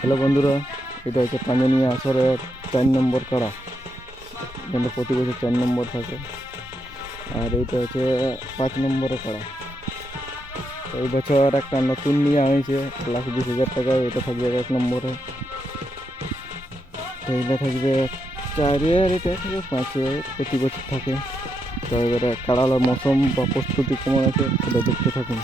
Hello বন্ধুরা, এটা হচ্ছে তাঞ্জানিয়া আসরের 4 নম্বর কাড়া, যেটা প্রতি বছর 4 নম্বর থাকে। আর এইটা হচ্ছে 5 নম্বরের কাড়া। তো এই বছর একটা নতুন নিয়ে আনিছে 1,20,000 টাকায়। এটা থাকবে 1 নম্বরে, তো এটা থাকবে 4 আর এটা থাকবে 5, প্রতি বছর থাকে। তো এবারে কাড়ার মৌসুম বা প্রস্তুতি কেমন আছে সেটা দেখতে থাকুন।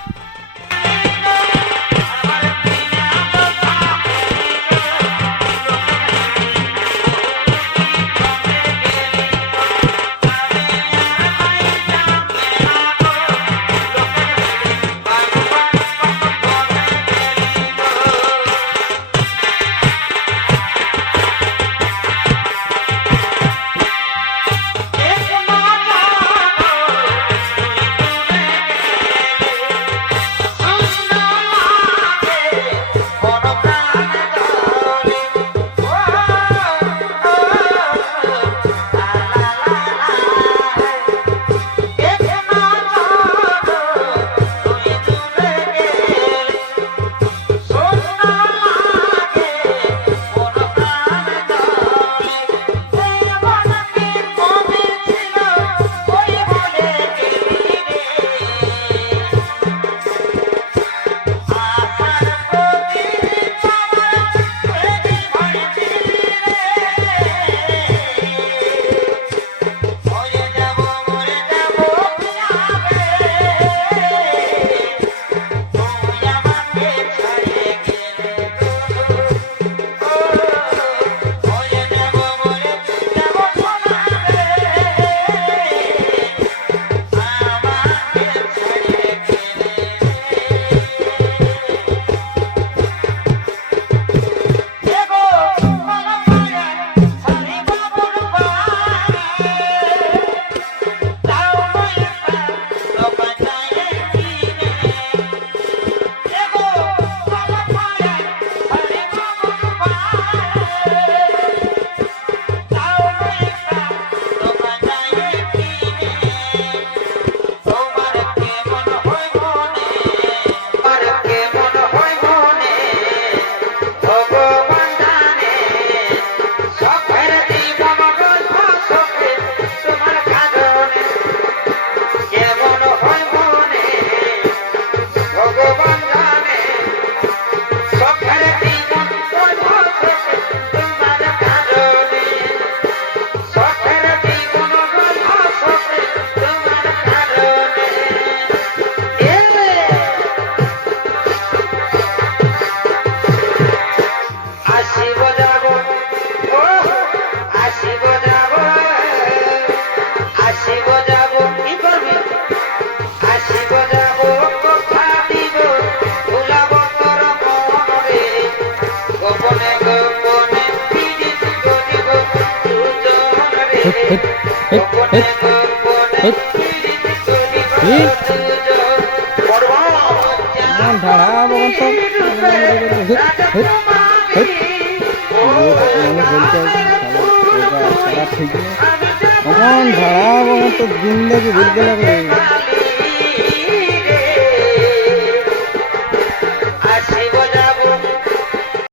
জিন্দগি ভুল গেল।